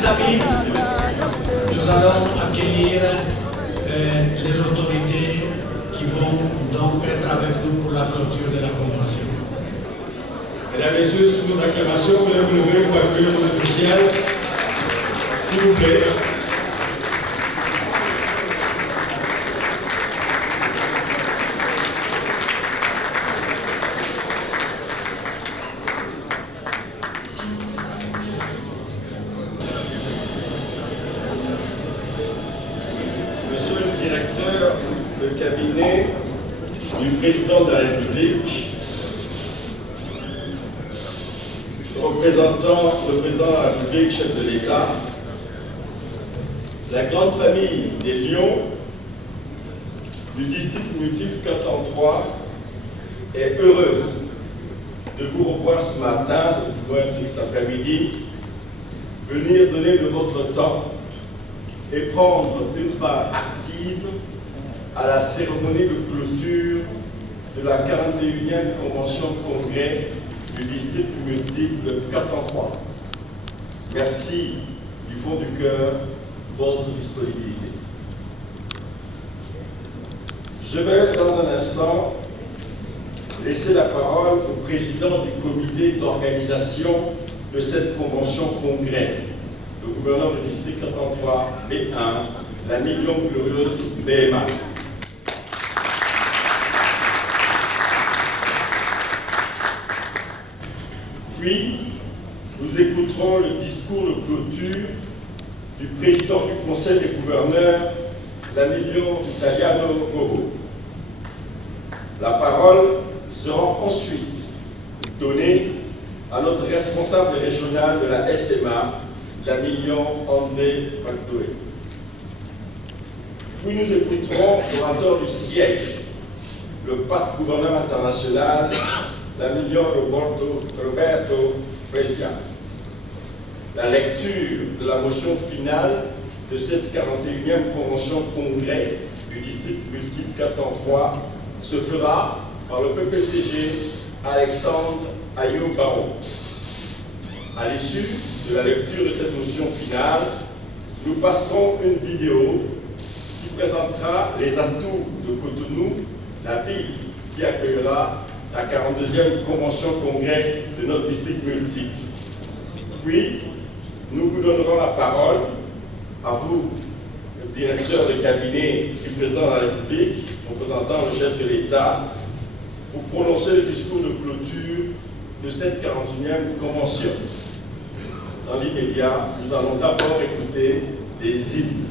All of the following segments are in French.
Mes amis, nous allons accueillir les autorités qui vont donc être avec nous pour la clôture de la convention. Mesdames et messieurs, sous notre acclamation, veuillez vous lever pour accueillir notre officiel. S'il vous plaît. Monsieur le directeur de cabinet du président de la République, représentant le président de la République, chef de l'État, la grande famille des Lions du district multiple 403 est heureuse de vous revoir ce matin, du moins cet après-midi, venir donner de votre temps et prendre une part active à la cérémonie de clôture de la 41e Convention Congrès du district multiple 403. Merci du fond du cœur votre disponibilité. Je vais dans un instant laisser la parole au président du comité d'organisation de cette convention congrès, le gouverneur du district 403 B1, la Million Glorieuse BMA. Puis, nous écouterons le discours de clôture du président du Conseil des gouverneurs, l'Emilio Italiano Bobo. La parole sera ensuite donnée à notre responsable régional de la SMA, l'Emilio André Magdoé. Puis nous écouterons l'orateur du siècle, le passe-gouverneur international, l'Emilio Roberto Frezia. La lecture de la motion finale de cette 41e convention congrès du district multiple 403 se fera par le PPCG Alexandre Ayo Baron. À l'issue de la lecture de cette motion finale, nous passerons une vidéo qui présentera les atouts de Cotonou, la ville qui accueillera la 42e convention congrès de notre district multiple. Puis, nous vous donnerons la parole, à vous, le directeur de cabinet du président de la République, représentant le chef de l'État, pour prononcer le discours de clôture de cette 41e convention. Dans l'immédiat, nous allons d'abord écouter des hymnes.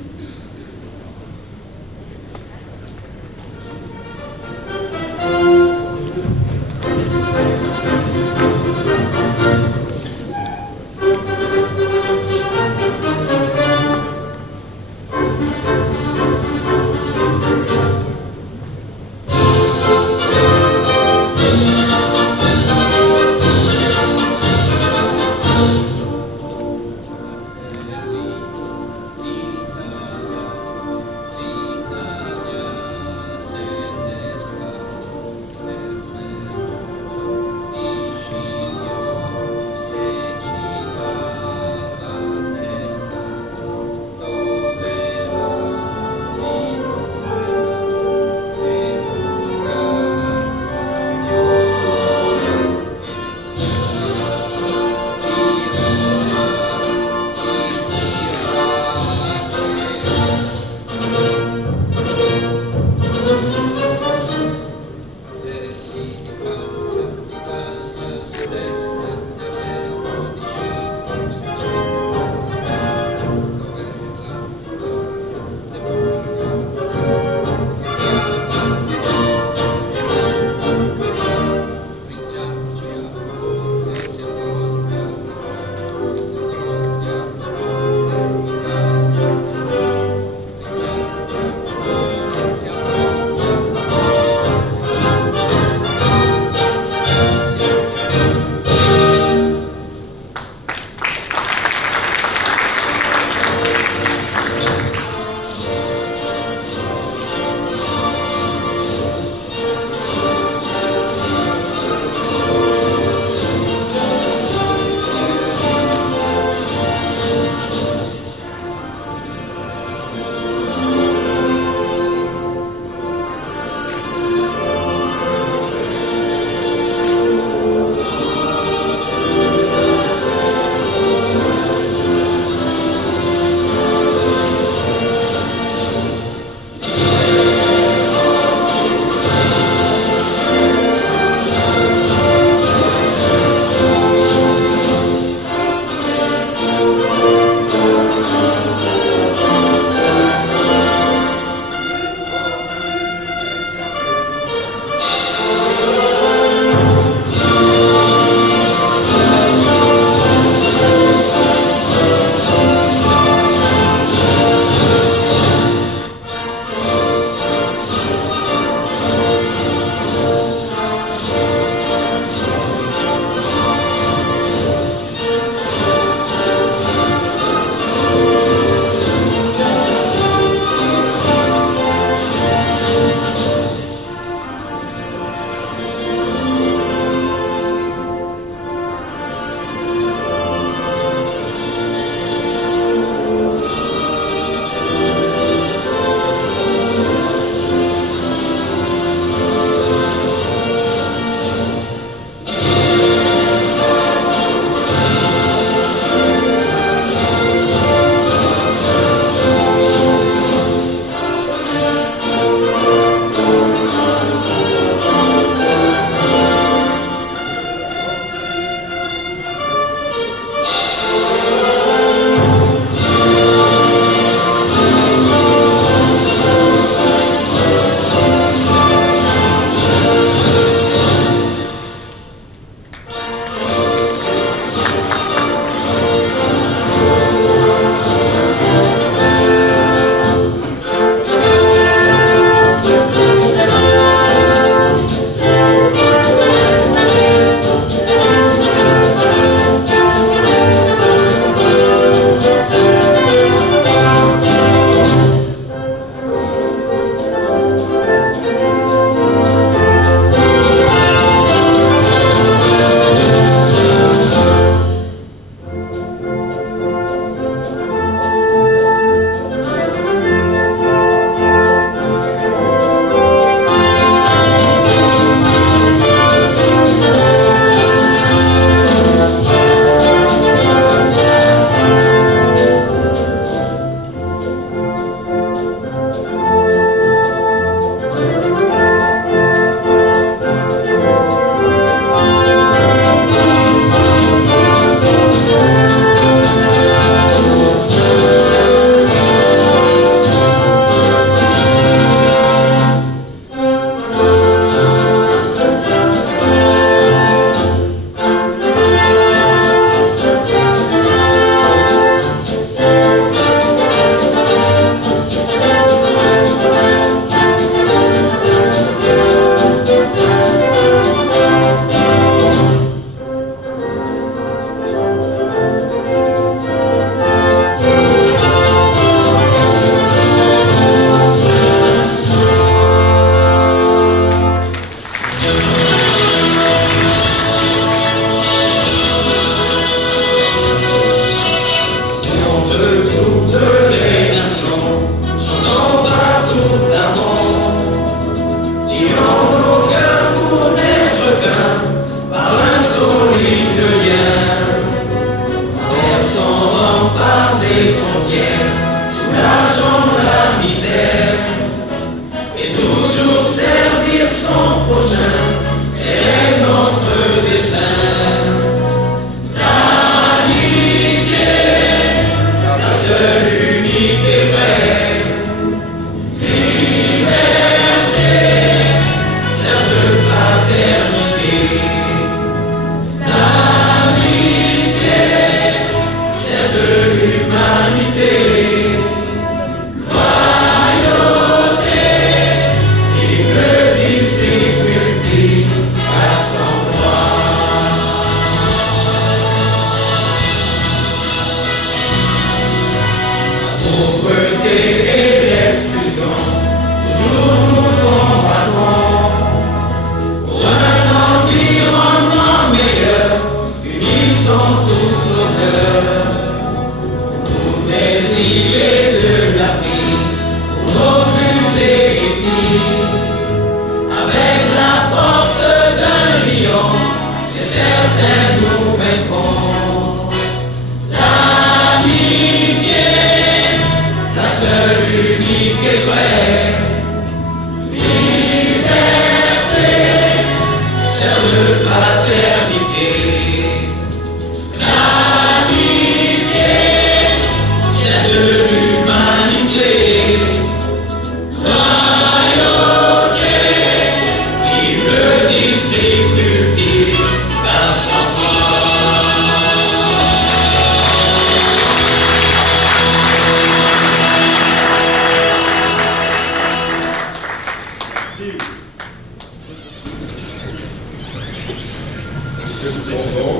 Monsieur Tonton,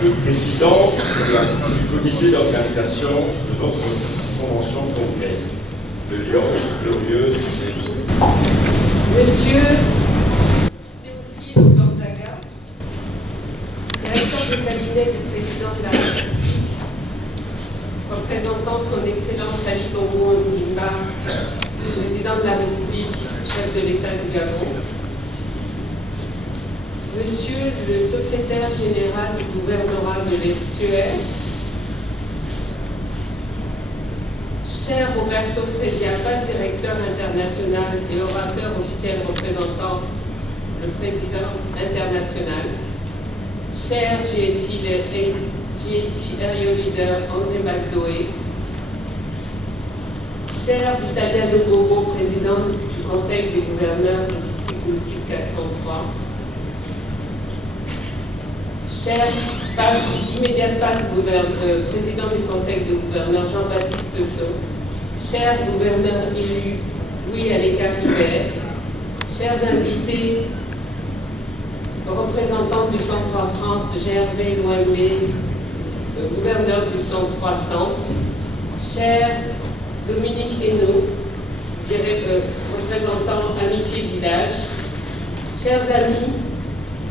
le président du comité d'organisation de notre convention congrès de Lyon, glorieuse. Monsieur Théophile Gorzaga, directeur de cabinet du président de la République, représentant son Excellence Ali Bongo Ondimba, président de la République, chef de l'État du Gabon, Monsieur le secrétaire général du gouvernorat de l'Estuaire, cher Roberto Frezia, directeur international et orateur officiel représentant le président international, cher GT Area Leader André Baldoé, cher Vitaliano Bobo, président du Conseil des gouverneurs du district politique 403, cher immédiat président du Conseil de gouverneurs Jean-Baptiste Sceaux, cher gouverneur élu Louis-Aléka Ribert, chers invités, représentants du Centre France, Gervais Loimé, gouverneur du Centre Centre, cher Dominique Hainaut, représentant Amitié Village, chers amis,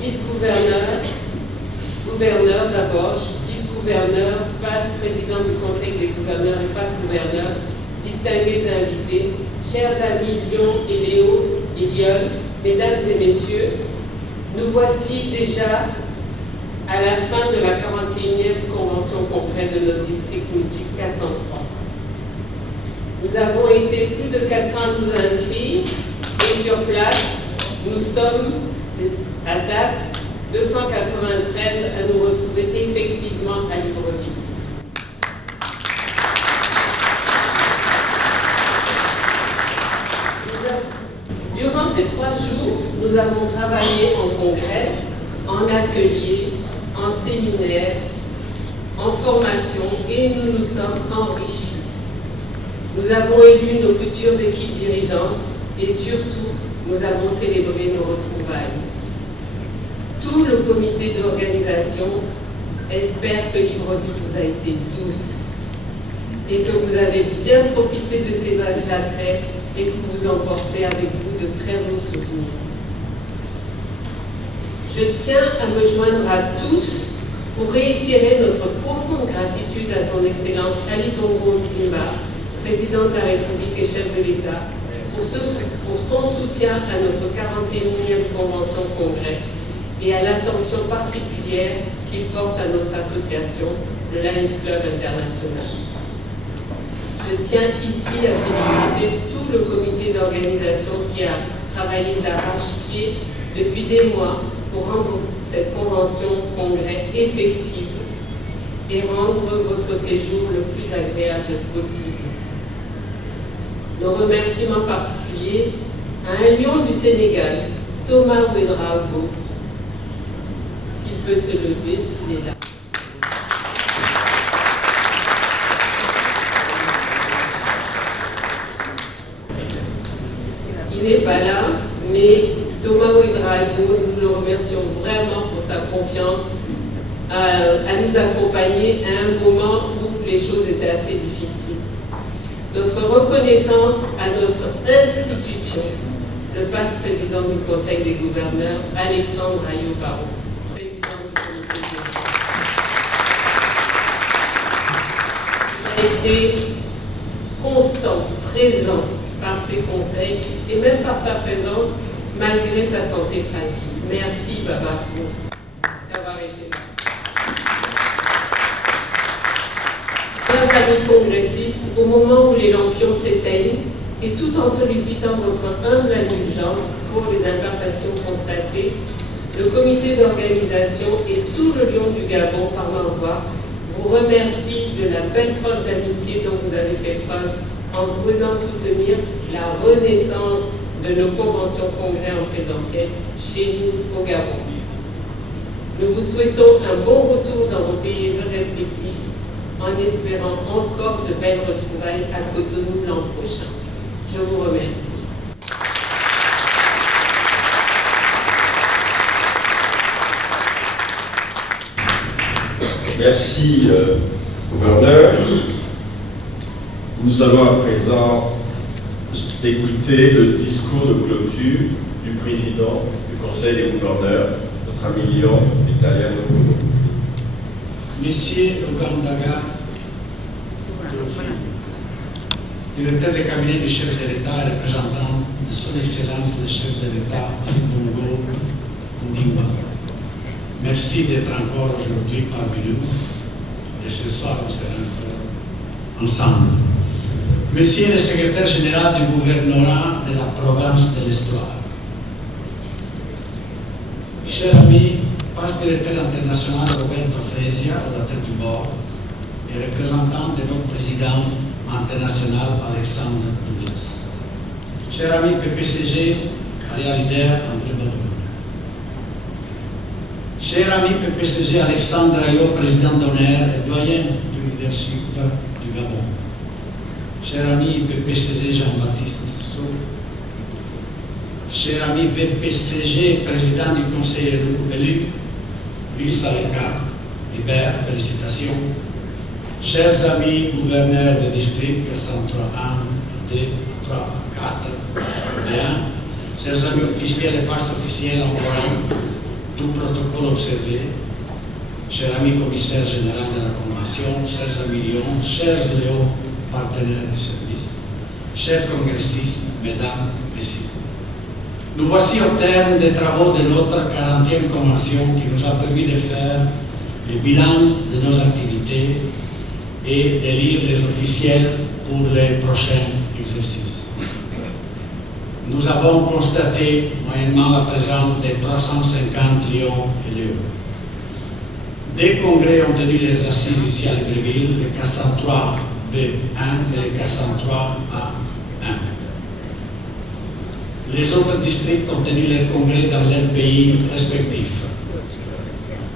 vice-gouverneurs, gouverneur d'abord, vice-gouverneur, vice-président du Conseil des gouverneurs et vice-gouverneur, distingués invités, chers amis Lyon et Léo et Lyon, mesdames et messieurs, nous voici déjà à la fin de la 41e convention congrès de notre district politique 403. Nous avons été plus de 412 inscrits et sur place, nous sommes à date 293 à nous retrouver effectivement à Libreville. Durant ces 3 jours, nous avons travaillé en congrès, en atelier, en séminaire, en formation et nous nous sommes enrichis. Nous avons élu nos futures équipes dirigeantes et surtout, nous avons célébré nos retrouvailles. Tout le comité d'organisation espère que Libreville vous a été douce et que vous avez bien profité de ces attraits et que vous emportez avec vous de très beaux souvenirs. Je tiens à me joindre à tous pour réitérer notre profonde gratitude à son Excellence Ali Bongo Ondimba, président de la République et chef de l'État, pour son soutien à notre 41e convention congrès et à l'attention particulière qu'il porte à notre association, le Lions Club International. Je tiens ici à féliciter tout le comité d'organisation qui a travaillé d'arrache-pied depuis des mois pour rendre cette convention congrès effective et rendre votre séjour le plus agréable possible. Nos remerciements particuliers à un lion du Sénégal, Thomas Ouedraogo, s'il peut se lever, s'il est là. Il n'est pas là, mais Thomas Ouedraogo, nous le remercions vraiment pour sa confiance à nous accompagner à un moment où les choses étaient assez difficiles. Notre reconnaissance à notre institution, le vice-président du Conseil des gouverneurs, Alexandre Ayobaro, président du comité de... Il a été constant, présent par ses conseils et même par sa présence, malgré sa santé fragile. Merci, Baba, d'avoir été là. Chers amis congressistes, au moment où les lampions s'éteignent, et tout en sollicitant votre humble indulgence pour les imperfections constatées, le comité d'organisation et tout le Lion du Gabon, par ma voix, vous remercie de la belle preuve d'amitié dont vous avez fait preuve en voulant soutenir la renaissance de nos conventions congrès en présentiel chez nous au Gabon. Nous vous souhaitons un bon retour dans vos pays respectifs en espérant encore de belles retrouvailles à Cotonou l'an prochain. Je vous remercie. Merci, gouverneur. Nous allons à présent écouter le discours de clôture du président du Conseil des gouverneurs, notre ami Léon Italiano. Monsieur Ogandaga, directeur de cabinet du chef de l'État et représentant de son Excellence le chef de l'État Ali Bongo Ondimba. Merci d'être encore aujourd'hui parmi nous et ce soir nous serons encore ensemble. Monsieur le secrétaire général du gouvernorat de la province de l'Histoire, cher ami, passe-directeur international Roberto Fresia, à la tête du bord, et représentant de notre président international Alexandre Douglas. Cher ami PPCG, Ariel Lider, André Badou. Cher ami PPCG Alexandre Ayo, président d'honneur et doyen du leadership du Gabon. Cher ami PPCG Jean-Baptiste Sou. Cher ami PPCG, président du conseil élu, Luis Saleka, Libert, félicitations. Chers amis gouverneurs de district, Centre 1, 2, 3, 4, et 1, chers amis officiels et postes officiels en Coran, tout protocole observé, chers amis commissaires généraux de la Convention, chers amis Lyon, chers Léo, partenaires du service, chers congressistes, mesdames, messieurs. Nous voici au terme des travaux de notre 40e Convention qui nous a permis de faire le bilan de nos activités et d'élire les officiels pour les prochains exercices. Nous avons constaté moyennement la présence de 350 lions et léos. Des congrès ont tenu les assises ici à Libreville, le 403B1 et le 403A1. Les autres districts ont tenu leurs congrès dans leurs pays respectifs.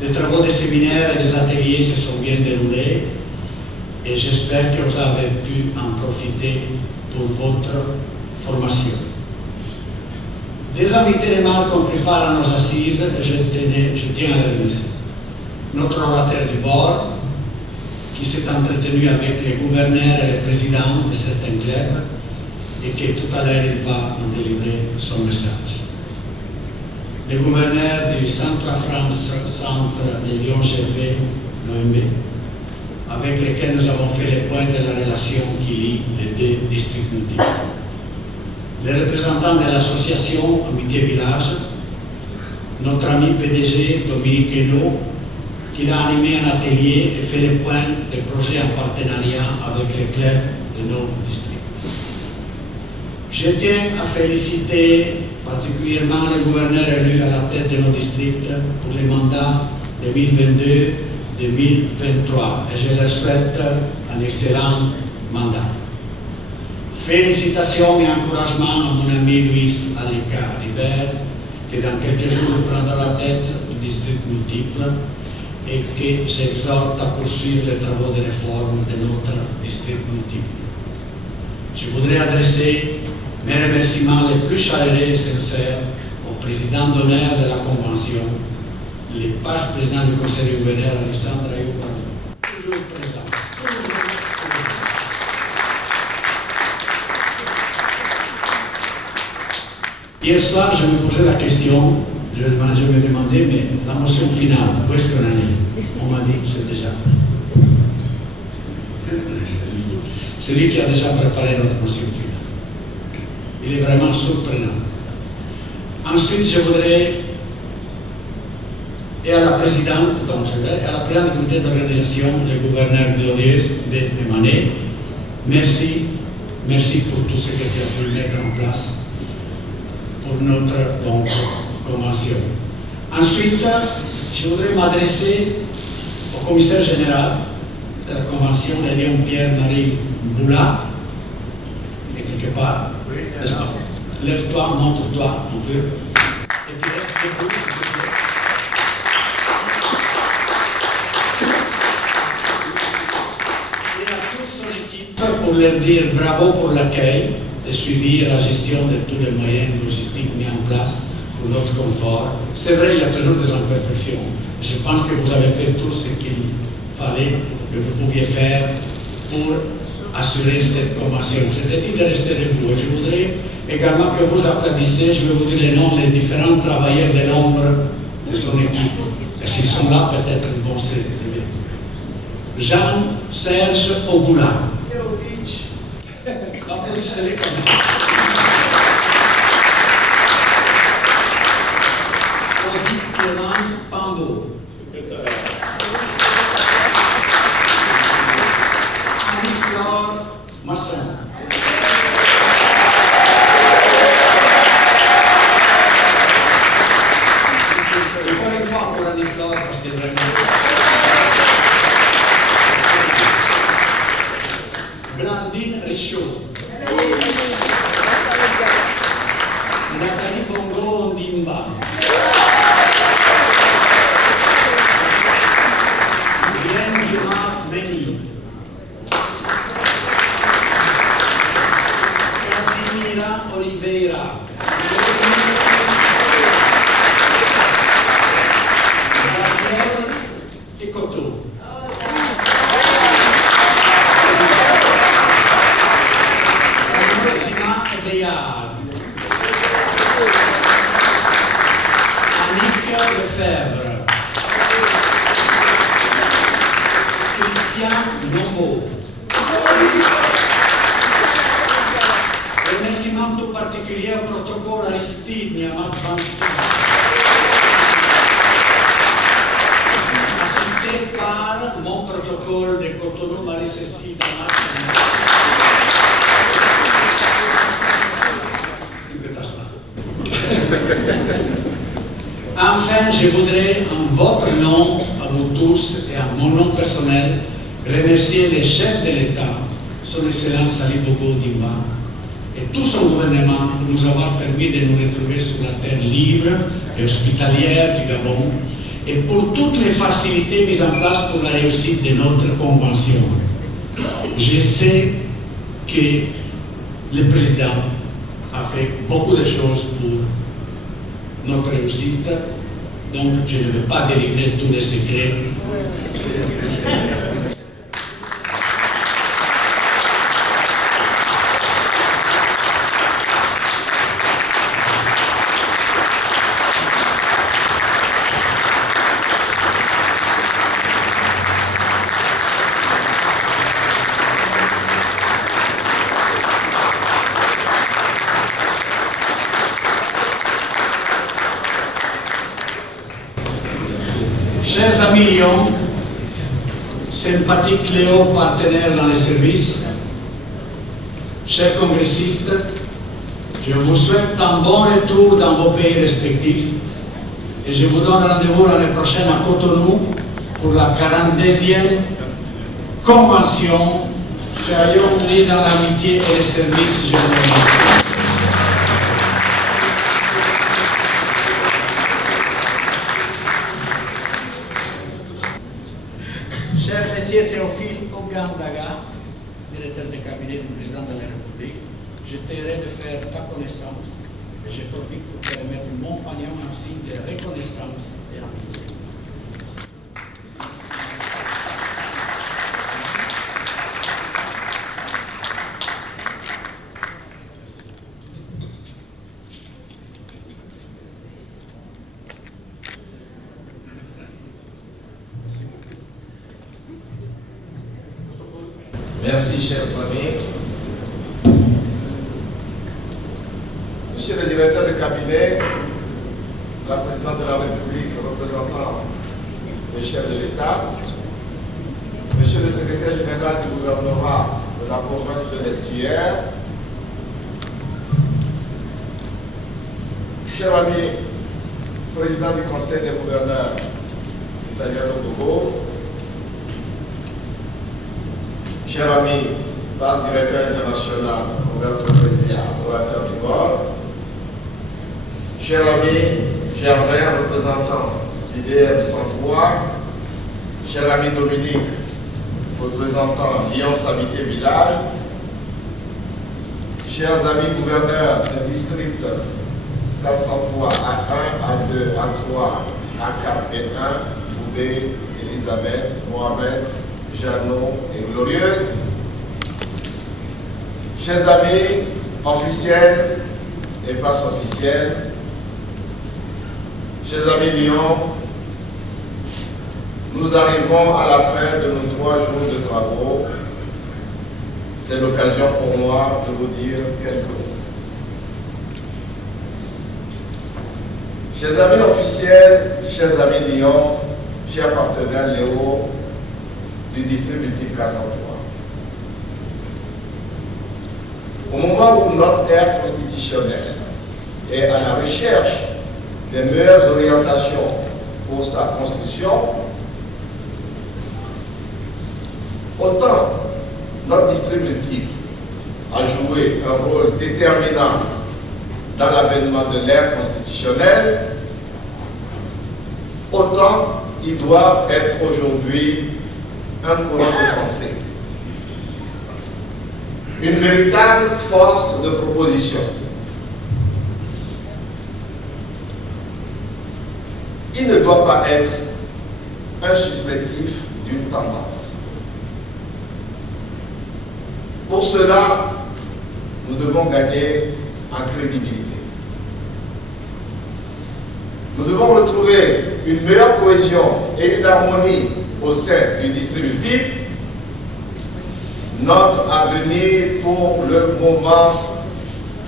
Les travaux des séminaires et des ateliers se sont bien déroulés et j'espère que vous avez pu en profiter pour votre formation. Des invités de marque qu'on prépare à nos assises, je tiens à les remercier. Notre orateur du bord, qui s'est entretenu avec les gouverneurs et les présidents de certains clubs, et que tout à l'heure il va nous délivrer son message. Les gouverneurs du Centre-France, Centre de Lyon-Gervais, l'OMB, avec lesquels nous avons fait le point de la relation qui lie les deux districts multiples. Les représentants de l'association Amitié Village, notre ami PDG Dominique Henault, qui a animé un atelier et fait le point des projets en partenariat avec les clubs de nos districts. Je tiens à féliciter particulièrement les gouverneurs élus à la tête de nos districts pour les mandats 2022-2023 et je leur souhaite un excellent mandat. Félicitations et encouragements à mon ami Luis Alika Ribert, qui dans quelques jours prendra la tête du district multiple et que j'exhorte à poursuivre les travaux de réforme de notre district multiple. Je voudrais adresser mes remerciements les plus chaleureux et sincères au président d'honneur de la Convention, le vice-président du Conseil des gouverneurs, Alexandre Ayo, toujours présent. Hier soir, je me posais la question, je me demandais, mais la motion finale, où est-ce qu'on en est? On m'a dit que c'est déjà. C'est lui qui a déjà préparé notre motion finale. Il est vraiment surprenant. Ensuite, je voudrais, et à la présidente, donc et à la présidente du comité d'organisation, le gouverneur glorieux de Manet, merci pour tout ce que tu as pu mettre en place pour notre donc, convention. Ensuite, je voudrais m'adresser au commissaire général de la convention, de Léon Pierre-Marie Boula. Il est quelque part. Lève-toi, montre-toi un peu. Et tu restes debout, s'il te plaît. Et à toute son équipe pour leur dire bravo pour l'accueil, le suivi et la gestion de tous les moyens logistiques mis en place pour notre confort. C'est vrai, il y a toujours des imperfections. Je pense que vous avez fait tout ce qu'il fallait, que vous pouviez faire pour assurer cette convention. Je t'ai dit de rester debout. Et je voudrais également que vous applaudissiez, je vais vous dire les noms, les différents travailleurs de l'ombre de son équipe. Et s'ils sont là, peut-être ils vont se lever. Jean-Serge Ogoula. Applaudissez-les quand même. Odile Clémence Pambo. Annie-Flore Masson. Encore une fois pour Annie-Flore, parce que vraiment... Blandine Richaud. Nathalie Bongo Ondimba. Glenn Dumas Meni. Casimira Oliveira. Gabriel Ecoto. Annick Lefebvre. Christian Nombo. Remerciement tout particulier au protocole Aristide Niamat Bansi. Assisté par mon protocole de Cotonou Marie-Cécile Damas. Enfin, je voudrais, en votre nom, à vous tous et à mon nom personnel, remercier le chef de l'État, son Excellence Ali Bongo Ondimba, et tout son gouvernement pour nous avoir permis de nous retrouver sur la terre libre et hospitalière du Gabon, et pour toutes les facilités mises en place pour la réussite de notre convention. Je sais que le président a fait beaucoup de choses pour notre réussite, donc je ne vais pas délivrer tous les secrets. Chers amis Lyon, sympathiques Cléo, partenaires dans les services, chers congressistes, je vous souhaite un bon retour dans vos pays respectifs et je vous donne rendez-vous l'année prochaine à Cotonou pour la 42e convention. Soyons unis dans l'amitié et les services. Je vous remercie. Cher Monsieur Théophile Ogandaga, directeur de cabinet du président de la République, je t'aimerais de faire ta connaissance et je profite pour te remettre mon fanion en signe de reconnaissance et amitié. Merci, chers amis. Monsieur le directeur de cabinet, la présidente de la République, représentant le chef de l'État, monsieur le secrétaire général du gouvernement de la province de l'Estuaire, cher ami, président du conseil des gouverneurs italiano Togo, cher ami, vice-directeur international Roberto Frezia, orateur du bord, cher ami Gervais, représentant l'IDM 103, cher ami Dominique, représentant Lyon Habité Village, chers amis gouverneurs des districts 403, A1, A2, A3, A4, B1, Boubé, Elisabeth, Mohamed, Jeannot et Glorieuse. Chers amis, officiels et passes officielles, chers amis Lyon, nous arrivons à la fin de nos 3 jours de travaux. C'est l'occasion pour moi de vous dire quelques mots. Chers amis officiels, chers amis Lyon, chers partenaires Léo du district multiple 403. Au moment où notre ère constitutionnelle est à la recherche des meilleures orientations pour sa construction, autant notre district multiple a joué un rôle déterminant dans l'avènement de l'ère constitutionnelle, autant il doit être aujourd'hui un courant de pensée, une véritable force de proposition. Il ne doit pas être un supplétif d'une tendance. Pour cela, nous devons gagner en crédibilité. Nous devons retrouver une meilleure cohésion et une harmonie au sein du district multiple. Notre avenir pour le moment,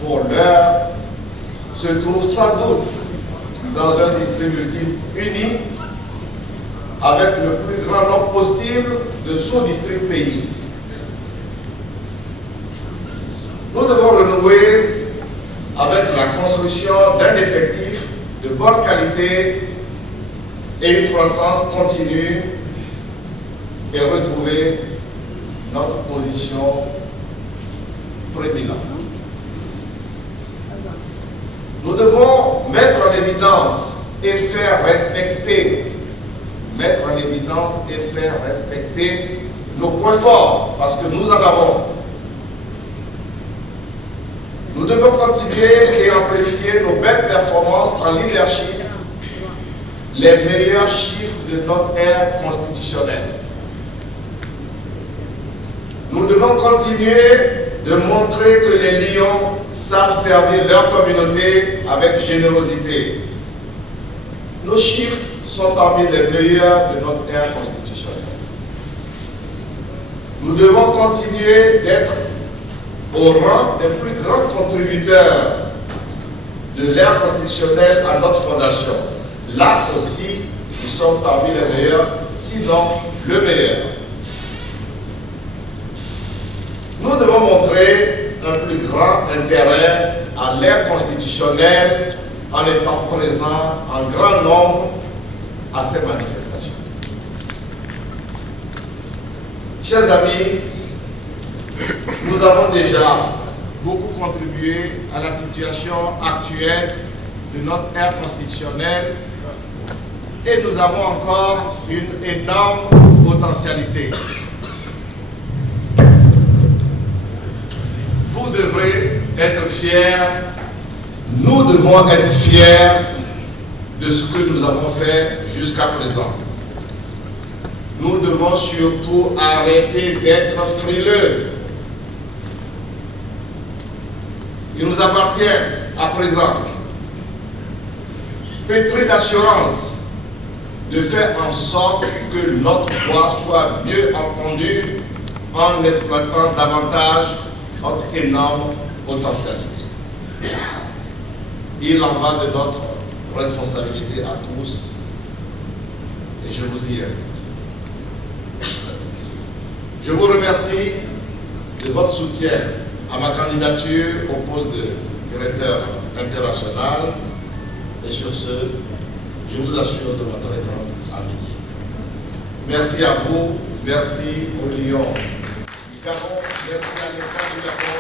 pour l'heure, se trouve sans doute dans un district multiple uni avec le plus grand nombre possible de sous-districts pays. Nous devons renouer avec la construction d'un effectif de bonne qualité et une croissance continue et retrouver notre position prééminente. Nous devons mettre en évidence et faire respecter nos points forts, parce que nous en avons. Nous devons continuer et amplifier nos belles performances en leadership, les meilleurs chiffres de notre ère constitutionnelle. Nous devons continuer de montrer que les Lions savent servir leur communauté avec générosité. Nos chiffres sont parmi les meilleurs de notre ère constitutionnelle. Nous devons continuer d'être au rang des plus grands contributeurs de l'ère constitutionnelle à notre fondation. Là aussi, nous sommes parmi les meilleurs, sinon le meilleur. Nous devons montrer un plus grand intérêt à l'ère constitutionnelle en étant présents en grand nombre à ces manifestations. Chers amis, nous avons déjà beaucoup contribué à la situation actuelle de notre ère constitutionnelle et nous avons encore une énorme potentialité. Vous devrez être fiers, nous devons être fiers de ce que nous avons fait jusqu'à présent. Nous devons surtout arrêter d'être frileux. Il nous appartient à présent, pétri d'assurance, de faire en sorte que notre voix soit mieux entendue en exploitant davantage notre énorme potentialité. Il en va de notre responsabilité à tous et je vous y invite. Je vous remercie de votre soutien à ma candidature au poste de directeur international et sur ce, je vous assure de ma très grande amitié. Merci à vous, merci au Lion du Gabon, merci à l'État du Gabon.